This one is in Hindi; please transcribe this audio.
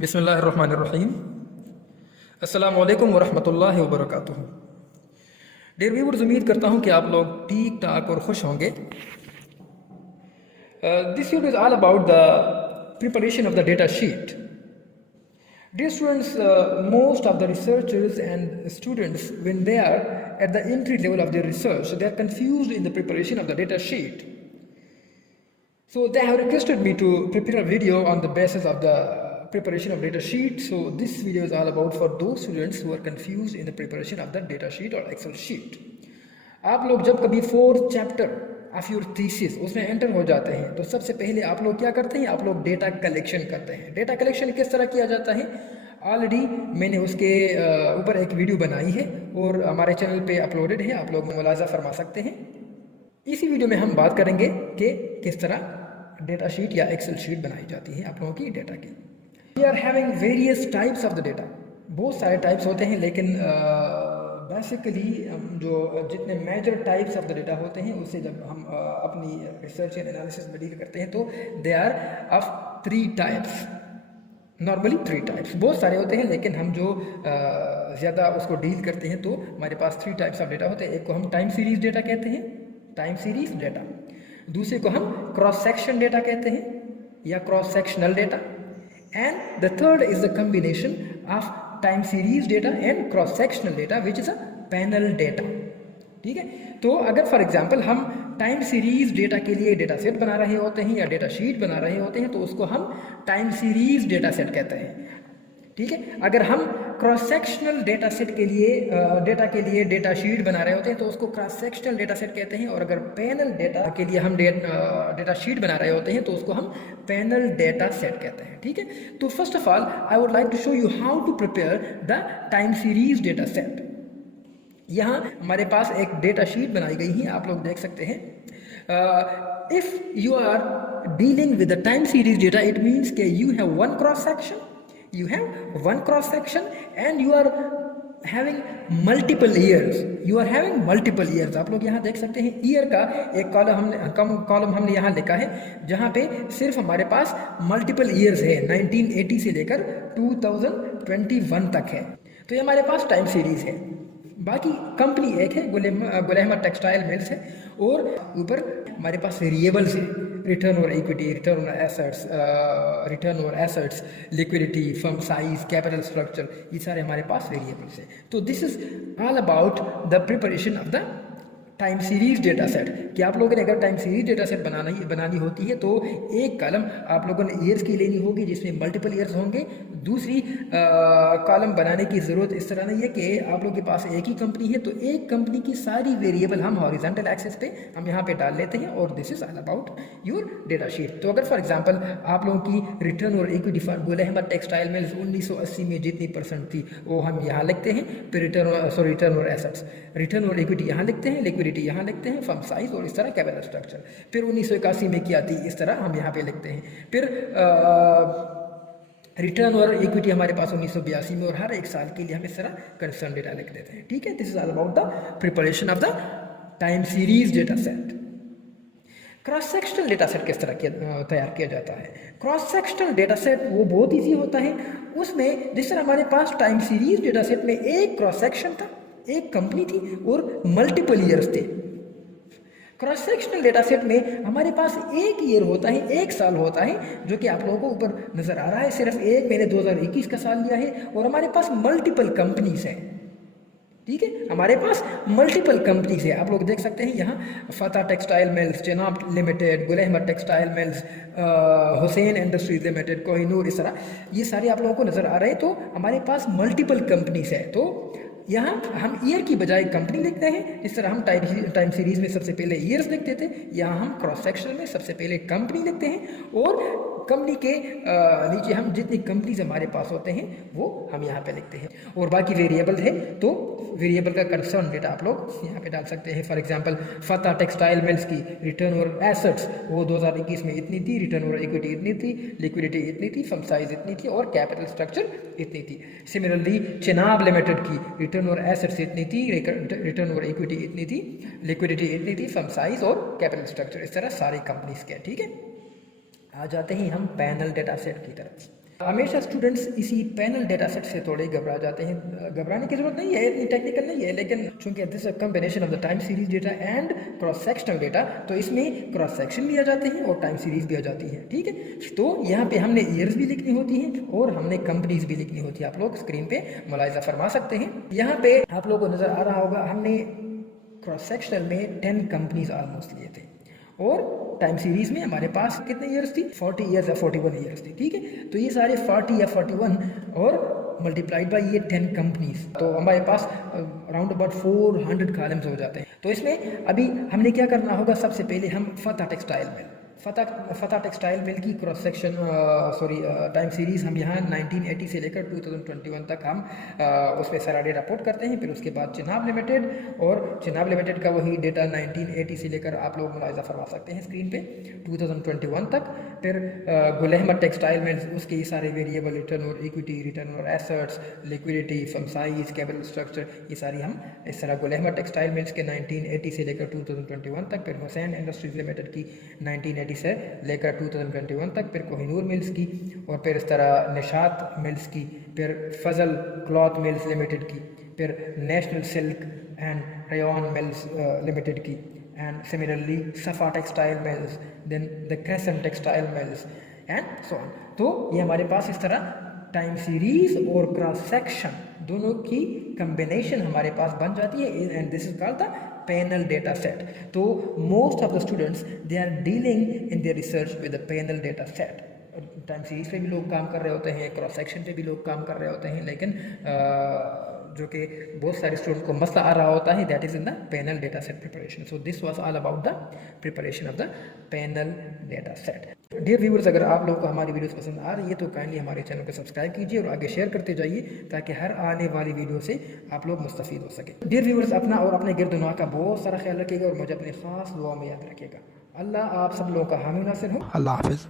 बिस्मिल्लाहिर्रहमानिर्रहीम। अस्सलामु अलैकुम वरहमतुल्लाहि वबरकातुहू। डियर व्यूअर्स, उम्मीद करता हूँ कि आप लोग ठीक ठाक और खुश होंगे। This video is all about the preparation of the data sheet. Dear students, most of the researchers and students, when they are at the entry level of their research, they are confused in the preparation of the data sheet. So they have requested me to prepare a video on the basis of the preparation of data sheet. So this video is all about for those students who are confused in the preparation of the data sheet or Excel sheet. आप लोग जब कभी 4th chapter of your thesis उसमें एंटर हो जाते हैं तो सबसे पहले आप लोग क्या करते हैं, आप लोग डेटा कलेक्शन करते हैं। डेटा कलेक्शन किस तरह किया जाता है, ऑलरेडी मैंने उसके ऊपर एक वीडियो बनाई है और हमारे चैनल पे अपलोडेड है, आप लोग मुलाजा फरमा सकते हैं। इसी वीडियो में हम बात करेंगे कि किस तरह डेटा शीट या एक्सेल शीट बनाई जाती है आप लोगों की डेटा की। We are having various types of the data, बहुत सारे टाइप्स होते हैं, लेकिन बेसिकली जो जितने major types of the data होते हैं उससे जब हम अपनी रिसर्च एंड एनालिसिस में डील करते हैं तो they are of 3 types. Normally 3 types, बहुत सारे होते हैं लेकिन हम जो ज़्यादा उसको डील करते हैं तो हमारे पास 3 टाइप्स ऑफ डेटा होते हैं। एक को हम टाइम सीरीज डेटा कहते हैं, टाइम सीरीज डेटा। दूसरे को हम क्रॉस सेक्शन डेटा कहते हैं या cross sectional data. And the third is the combination of time series data and cross sectional data which is a panel data. ठीक है, तो अगर फॉर एग्जांपल हम टाइम सीरीज डेटा के लिए डेटा सेट बना रहे होते हैं या डेटा शीट बना रहे होते हैं तो उसको हम टाइम सीरीज डेटा सेट कहते हैं। ठीक है, अगर हम क्रॉस सेक्शनल डेटा सेट के लिए डेटा शीट बना रहे होते हैं तो उसको क्रॉस सेक्शनल डेटा सेट कहते हैं, और अगर पैनल डेटा के लिए हम डेटा शीट बना रहे होते हैं तो उसको हम पैनल डेटा सेट कहते हैं। ठीक है, तो first of all I would like to show you how to prepare the time series data set. यहाँ हमारे पास एक डेटा शीट बनाई गई है, आप लोग देख सकते हैं। If you are dealing with the time series data, it means के you have one cross section, you have one cross section and you are having multiple years, you are having multiple years। आप लोग यहाँ देख सकते हैं ईयर का एक कॉलम हमने यहाँ लिखा है जहाँ पे सिर्फ हमारे पास मल्टीपल ईयर्स है, 1980 से लेकर 2021 तक है, तो ये हमारे पास टाइम सीरीज है। बाकी कंपनी एक है गुल अहमद टेक्सटाइल मिल्स है, और ऊपर हमारे पास वेरिएबल्स है, रिटर्न और इक्विटी, रिटर्न और assets, liquidity, firm size, capital structure, ये सारे हमारे पास वेरिएबल्स हैं। तो this is all about the preparation of the time series data set. कि आप लोगों ने अगर टाइम सीरीज डेटा सेट बनानी होती है तो एक कॉलम आप लोगों ने ईयर्स की लेनी होगी जिसमें मल्टीपल ईयर्स होंगे। दूसरी कॉलम बनाने की ज़रूरत इस तरह नहीं है कि आप लोगों के पास एक ही कंपनी है तो एक कंपनी की सारी वेरिएबल हम हॉरिजॉन्टल एक्सिस पे हम यहाँ पे डाल लेते हैं, और this is all about your data sheet. तो अगर फॉर एग्जांपल आप लोगों की रिटर्न और इक्विटी फॉर गुल अहमद टेक्सटाइल मिल्स 1980 में जितनी परसेंट थी वो हम यहाँ लिखते हैं, फिर रिटर्न और एसेट्स, रिटर्न और इक्विटी यहाँ लिखते हैं, लिक्विडिटी यहाँ लिखते हैं, फर्म साइज और इस तरह कैपिटल स्ट्रक्चर। फिर 1981 में क्या थी इस तरह हम यहाँ पे लिखते हैं। फिर रिटर्न और इक्विटी हमारे पास 1982 में, और हर एक साल के लिए हम इस तरह कंसर्न डेटा लिख देते हैं। ठीक है, this is all about the preparation of the time series data set. Cross sectional data set किस तरह तैयार किया जाता है? क्रॉस सेक्शनल डेटा सेट वो बहुत ईजी होता है। उसमें जिस तरह हमारे पास टाइम सीरीज डेटा सेट में एक क्रॉस सेक्शन था, एक कंपनी थी और मल्टीपल ईयर्स थे। क्रॉस सेक्शनल डेटा सेट में हमारे पास एक ईयर होता है, एक साल होता है, जो कि आप लोगों को ऊपर नजर आ रहा है। सिर्फ एक मैंने 2021 का साल लिया है, और हमारे पास मल्टीपल कंपनीज हैं। ठीक है, हमारे पास मल्टीपल कंपनीज है, आप लोग देख सकते हैं यहाँ Fateh textile mills, Chenab limited, Gul Ahmed textile mills, Hussain industries limited, Kohinoor, इस तरह ये सारे आप लोगों को नजर आ रहे हैं। तो हमारे पास मल्टीपल कंपनीज है, तो यहाँ हम ईयर की बजाय कंपनी लिखते हैं। इस तरह हम टाइम सीरीज में सबसे पहले ईयर्स लिखते थे, यहाँ हम क्रॉस सेक्शन में सबसे पहले कंपनी लिखते हैं, और कंपनी के नीचे हम जितनी कंपनीज हमारे पास होते हैं वो हम यहाँ पे लिखते हैं, और बाकी वेरिएबल है तो वेरिएबल का कंसर्न डेटा आप लोग यहाँ पे डाल सकते हैं। For example Fateh textile mills की रिटर्न और एसेट्स वो 2021 में इतनी थी, रिटर्न और इक्विटी इतनी थी, लिक्विडिटी इतनी थी, फर्म साइज इतनी थी, और कैपिटल स्ट्रक्चर इतनी थी। सिमिलरली चेनाब लिमिटेड की रिटर्न और एसेट्स इतनी थी, रिटर्न और इक्विटी इतनी थी, लिक्विडिटी इतनी थी, फर्म साइज और कैपिटल स्ट्रक्चर, इस तरह सारी कंपनीज के। ठीक है, आ जाते हैं हम पैनल डेटा सेट की तरफ। हमेशा स्टूडेंट्स इसी पैनल डेटा सेट से थोड़े घबरा जाते हैं। घबराने की जरूरत नहीं है, इतनी टेक्निकल नहीं है, लेकिन चूंकि this a combination of the time series data and cross sectional data, तो इसमें क्रॉस सेक्शन भी आ जाते हैं और टाइम सीरीज भी आ जाती है। ठीक है, तो यहाँ पे हमने ईयर्स भी लिखनी होती हैं और हमने कंपनीज भी लिखनी होती है। आप लोग स्क्रीन पे मुलाहिजा फरमा सकते हैं। यहाँ पे आप लोगों को नजर आ रहा होगा, हमने क्रॉस सेक्शनल में 10 कंपनीज ऑलमोस्ट लिए थे और टाइम सीरीज में हमारे पास कितने ईयर्स थी, 40 ईयर्स या 41 ईयर्स थी। ठीक है, तो ये सारे 40 या 41 और मल्टीप्लाइड बाई ये 10 कंपनीज, तो हमारे पास अराउंड अबाउट 400 कॉलम्स हो जाते हैं। तो इसमें अभी हमने क्या करना होगा, सबसे पहले हम फतह टेक्सटाइल मिल फतह टेक्सटाइल मिल की क्रॉस सेक्शन टाइम सीरीज़ हम यहाँ 1980 से लेकर 2021 तक हम उसमें सारा डेटा पुट करते हैं। फिर उसके बाद चिनाब लिमिटेड, और चिनाब लिमिटेड का वही डेटा 1980 से लेकर आप लोग मुलाहिजा फरमा सकते हैं स्क्रीन पे 2021 तक। फिर गुल अहमद टेक्सटाइल मिल्स, उसके सारे वेरिएबल रिटर्न और इक्विटी, रिटर्न और assets, liquidity, firm size, capital structure, ये सारी हम इस तरह गुल अहमद टेक्सटाइल मिल्स के 1980 से लेकर 2021 तक। फिर हुसैन इंडस्ट्रीज लिमिटेड की 1980 से लेकर 2021 तक। फिर कोहिनूर मिल्स की, और फिर इस तरह निशात मिल्स की, फिर फजल क्लॉथ मिल्स लिमिटेड की, फिर national silk and rayon mills limited की, and similarly Safa textile mills, then the crescent textile mills and so on. तो ये हमारे पास इस तरह टाइम सीरीज और क्रॉस सेक्शन दोनों की कम्बिनेशन हमारे पास बन जाती है, and this is called the panel data set. तो most of the students they are dealing in their research with the panel data set. Time series पे भी लोग काम कर रहे होते हैं, क्रॉस सेक्शन पे भी लोग काम कर रहे होते हैं, लेकिन जो कि बहुत सारे स्टूडेंट को मसला आ रहा होता है, that is in the panel data set preparation. So this was all about the preparation of the panel data set. Dear viewers, अगर आप लोगों को हमारी वीडियोस पसंद आ रही है तो काइंडली हमारे चैनल को सब्सक्राइब कीजिए और आगे शेयर करते जाइए, ताकि हर आने वाली वीडियो से आप लोग मुस्तफ़ीद हो सके। डियर व्यूअर्स, अपना और अपने गिरदुनवा का बहुत सारा ख्याल रखिएगा और मुझे अपनी ख़ास दुआ में याद रखिएगा। अल्लाह आप सब लोगों का हामी नासिर हो। अल्लाह हाफिज़।